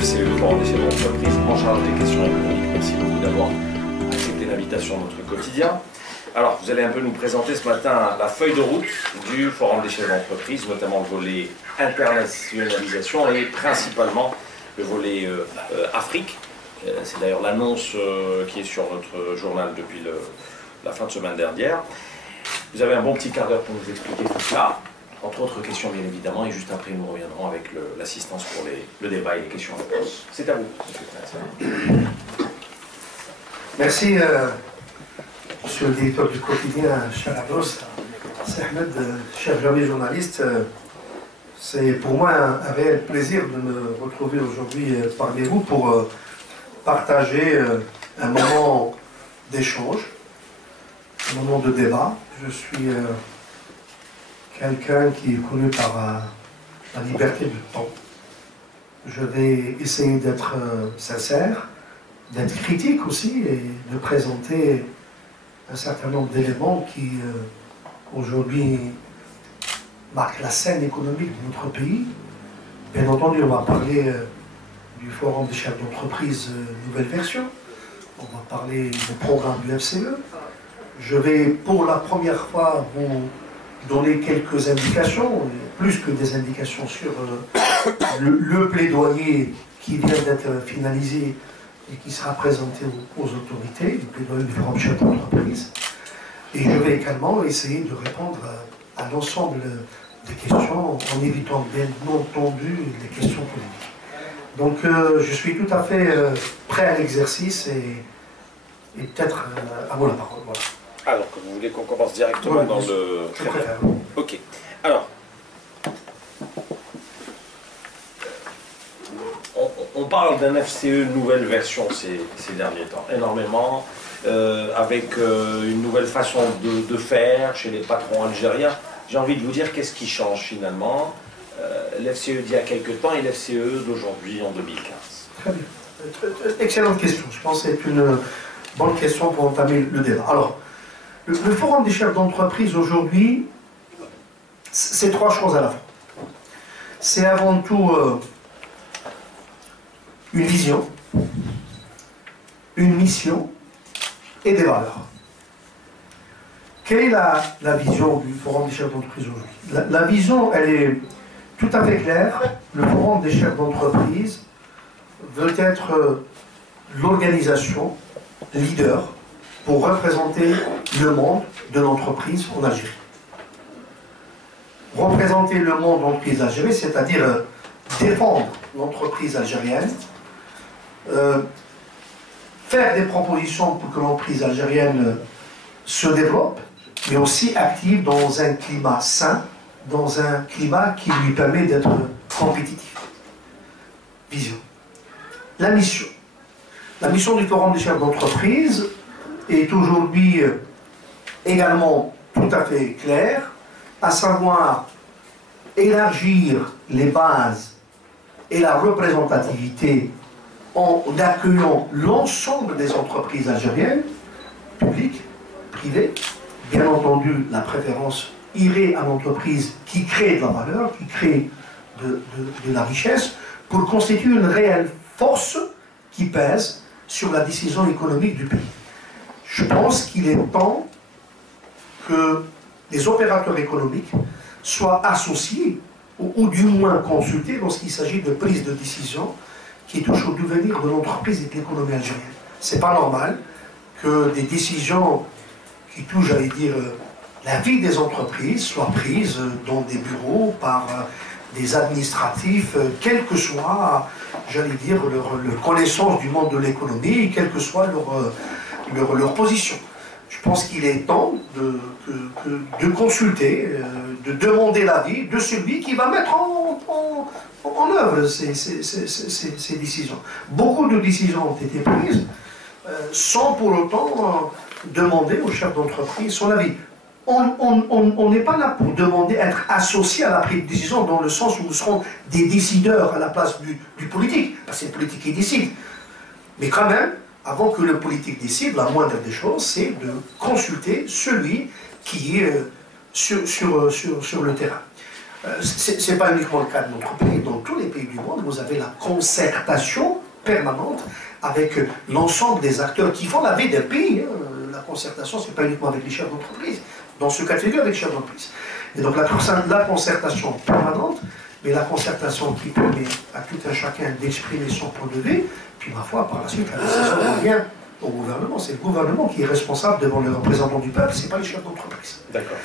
FCE, Forum des chefs d'entreprise, en charge des questions économiques. Merci beaucoup d'avoir accepté l'invitation à notre quotidien. Alors, vous allez un peu nous présenter ce matin la feuille de route du Forum des chefs d'entreprise, notamment le volet internationalisation et principalement le volet Afrique. C'est d'ailleurs l'annonce qui est sur notre journal depuis la fin de semaine dernière. Vous avez un bon petit quart d'heure pour nous expliquer tout cela, entre autres questions bien évidemment, et juste après nous reviendrons avec l'assistance pour le débat et les questions-réponses. C'est à vous, monsieur. Merci, monsieur le directeur du quotidien, cher Abbas, c'est Ahmed, cher ami journaliste. C'est pour moi un réel plaisir de me retrouver aujourd'hui parmi vous pour partager un moment d'échange, un moment de débat. Je suis quelqu'un qui est connu par la liberté du temps. Je vais essayer d'être sincère, d'être critique aussi et de présenter un certain nombre d'éléments qui aujourd'hui marquent la scène économique de notre pays. Bien entendu, on va parler du Forum des chefs d'entreprise nouvelle version. On va parler du programme du FCE. Je vais pour la première fois vous donner quelques indications, plus que des indications sur le plaidoyer qui vient d'être finalisé et qui sera présenté aux autorités, le plaidoyer du Forum des chefs d'entreprise. Et je vais également essayer de répondre à l'ensemble des questions en évitant bien entendu les questions politiques. Donc je suis tout à fait prêt à l'exercice et peut-être à vous la parole. Voilà. Alors, que vous voulez qu'on commence directement dans le... Je préfère. Ok. Alors, on parle d'un FCE nouvelle version ces derniers temps, énormément, avec une nouvelle façon de faire chez les patrons algériens. J'ai envie de vous dire, qu'est-ce qui change finalement l'FCE d'il y a quelques temps et l'FCE d'aujourd'hui en 2015. Très bien. Excellente question. Je pense que c'est une bonne question pour entamer le débat. Alors, le Forum des chefs d'entreprise aujourd'hui, c'est trois choses à la fois. C'est avant tout une vision, une mission et des valeurs. Quelle est la vision du Forum des chefs d'entreprise aujourd'hui? La vision, elle est tout à fait claire. Le Forum des chefs d'entreprise veut être l'organisation leader pour représenter le monde de l'entreprise en Algérie. Représenter le monde de l'entreprise algérienne, c'est-à-dire défendre l'entreprise algérienne, faire des propositions pour que l'entreprise algérienne se développe, mais aussi active dans un climat sain, dans un climat qui lui permet d'être compétitif. Vision. La mission. La mission du Forum des chefs d'entreprise est aujourd'hui également tout à fait claire, à savoir élargir les bases et la représentativité en accueillant l'ensemble des entreprises algériennes, publiques, privées. Bien entendu, la préférence irait à l'entreprise qui crée de la valeur, qui crée de la richesse, pour constituer une réelle force qui pèse sur la décision économique du pays. Je pense qu'il est temps que les opérateurs économiques soient associés, ou du moins consultés lorsqu'il s'agit de prise de décision qui touche au devenir de l'entreprise et de l'économie algérienne. C'est pas normal que des décisions qui touchent, j'allais dire, la vie des entreprises soient prises dans des bureaux par des administratifs, quelle que soit, j'allais dire, leur connaissance du monde de l'économie, quelle que soit leur position. Je pense qu'il est temps de consulter, de demander l'avis de celui qui va mettre en œuvre ces décisions. Beaucoup de décisions ont été prises sans pour autant demander au chef d'entreprise son avis. On n'est pas là pour demander être associé à la prise de décision dans le sens où nous serons des décideurs à la place du politique. C'est le politique qui décide. Mais quand même, avant que le politique décide, la moindre des choses, c'est de consulter celui qui est sur le terrain. Ce n'est pas uniquement le cas de notre pays. Dans tous les pays du monde, vous avez la concertation permanente avec l'ensemble des acteurs qui font la vie d'un pays. La concertation, ce n'est pas uniquement avec les chefs d'entreprise. Dans ce cas de figure, avec les chefs d'entreprise. Et donc la concertation permanente, mais la concertation qui permet à tout un chacun d'exprimer son point de vue, puis ma foi, par la suite, la décision revient au gouvernement. C'est le gouvernement qui est responsable devant les représentants du peuple, ce n'est pas les chefs d'entreprise. D'accord.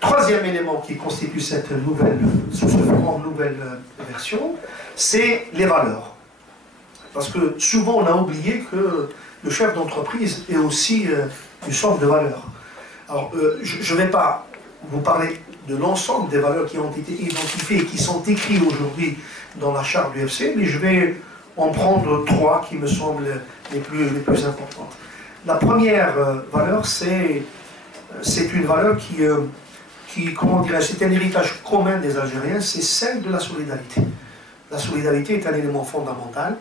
Troisième élément qui constitue cette nouvelle version, c'est les valeurs. Parce que souvent on a oublié que le chef d'entreprise est aussi une sorte de valeur. Alors je ne vais pas vous parler de l'ensemble des valeurs qui ont été identifiées et qui sont écrites aujourd'hui dans la charte du FC, mais je vais en prendre trois qui me semblent les plus importantes. La première valeur, c'est une valeur qui comment dirais-je, c'est un héritage commun des Algériens, c'est celle de la solidarité. La solidarité est un élément fondamental.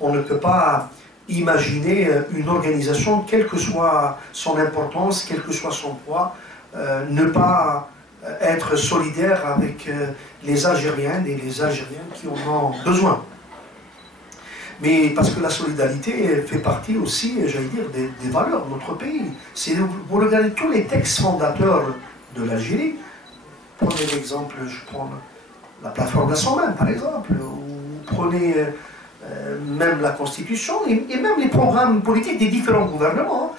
On ne peut pas imaginer une organisation, quelle que soit son importance, quel que soit son poids, ne pas être solidaire avec les Algériennes et les Algériens qui en ont besoin. Mais parce que la solidarité fait partie aussi, j'allais dire, des valeurs de notre pays. Si vous regardez tous les textes fondateurs de l'Algérie, prenez l'exemple, je prends la plateforme d'Assoman par exemple, ou prenez même la Constitution et même les programmes politiques des différents gouvernements.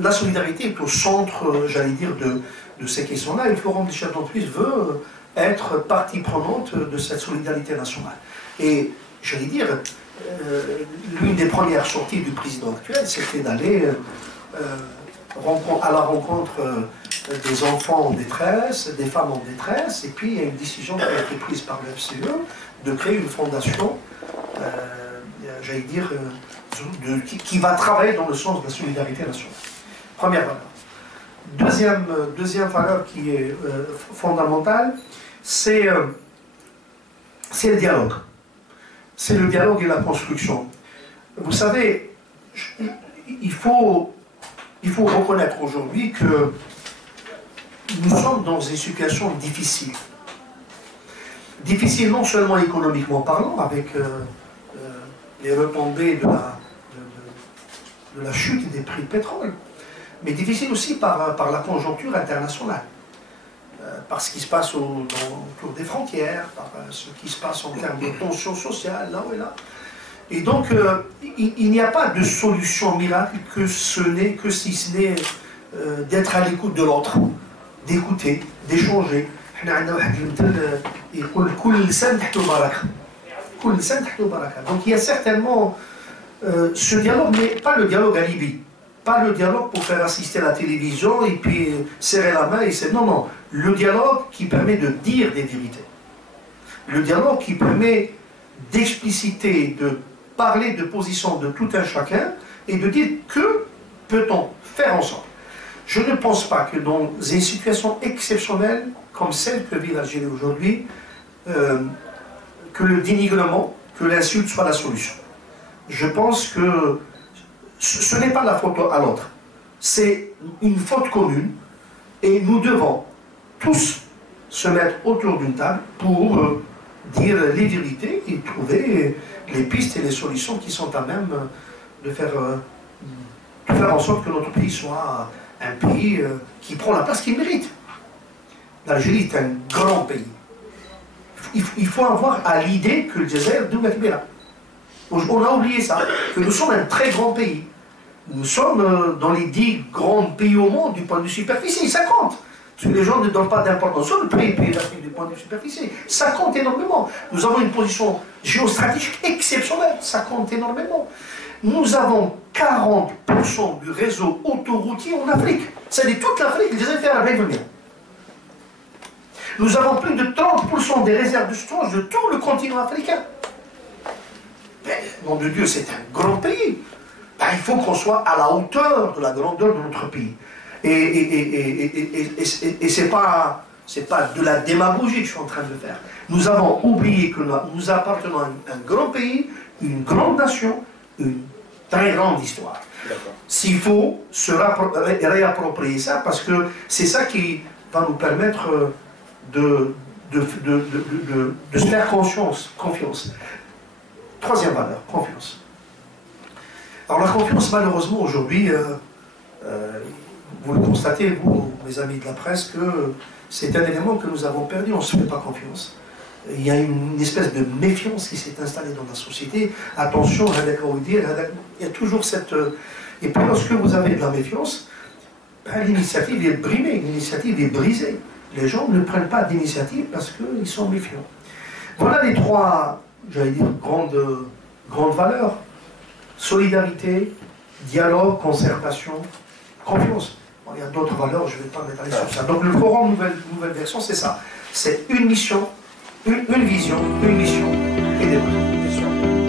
La solidarité est au centre, j'allais dire, de ces questions-là, et le Forum des chefs d'entreprise veut être partie prenante de cette solidarité nationale. Et j'allais dire, l'une des premières sorties du président actuel, c'était d'aller à la rencontre des enfants en détresse, des femmes en détresse, et puis il y a une décision qui a été prise par le FCE de créer une fondation, j'allais dire, qui va travailler dans le sens de la solidarité nationale. Première valeur. Deuxième valeur qui est fondamentale, c'est le dialogue. C'est le dialogue et la construction. Vous savez, il faut reconnaître aujourd'hui que nous sommes dans une situation difficile. Difficile non seulement économiquement parlant, avec les retombées de la chute des prix du pétrole, mais difficile aussi par la conjoncture internationale. Par ce qui se passe autour des frontières, par ce qui se passe en termes de tensions sociales, là ou là. Et donc, il n'y a pas de solution miracle que si ce n'est d'être à l'écoute de l'autre, d'écouter, d'échanger. Donc il y a certainement ce dialogue, mais pas le dialogue à Libye. Pas le dialogue pour faire assister à la télévision et puis serrer la main et c'est... Non, non. Le dialogue qui permet de dire des vérités. Le dialogue qui permet d'expliciter, de parler de position de tout un chacun et de dire que peut-on faire ensemble. Je ne pense pas que dans une situation exceptionnelle comme celle que vit l'Algérie aujourd'hui, que le dénigrement, que l'insulte soit la solution. Je pense que ce n'est pas la faute à l'autre, c'est une faute commune et nous devons tous se mettre autour d'une table pour dire les vérités et trouver les pistes et les solutions qui sont à même de faire en sorte que notre pays soit un pays qui prend la place qu'il mérite. L'Algérie est un grand pays. Il faut avoir à l'idée que le Djezzer d'où là. On a oublié ça, que nous sommes un très grand pays. Nous sommes dans les 10 grands pays au monde du point de vue superficie, ça compte. Parce que les gens ne donnent pas d'importance sur le pays d'Afrique du point de vue superficie. Ça compte énormément. Nous avons une position géostratégique exceptionnelle, ça compte énormément. Nous avons 40% du réseau autoroutier en Afrique. C'est-à-dire toute l'Afrique, les affaires à venir. Nous avons plus de 30% des réserves de storage de tout le continent africain. Mais, nom de Dieu, c'est un grand pays. Ben, il faut qu'on soit à la hauteur de la grandeur de notre pays. Et c'est pas de la démagogie que je suis en train de faire. Nous avons oublié que nous appartenons à un grand pays, une grande nation, une très grande histoire. S'il faut se réapproprier ça, parce que c'est ça qui va nous permettre de se faire confiance. Troisième valeur, confiance. Alors la confiance, malheureusement, aujourd'hui, vous le constatez, vous, mes amis de la presse, que c'est un élément que nous avons perdu, on ne se fait pas confiance. Il y a une espèce de méfiance qui s'est installée dans la société. Attention, il y a toujours cette... Et puis lorsque vous avez de la méfiance, ben, l'initiative est brimée, l'initiative est brisée. Les gens ne prennent pas d'initiative parce qu'ils sont méfiants. Voilà les trois, j'allais dire, grandes valeurs. Solidarité, dialogue, concertation, confiance. Bon, il y a d'autres valeurs, je ne vais pas m'étaler sur ça. Donc le forum nouvelle version, c'est ça. C'est une mission, une vision, une mission et des valeurs.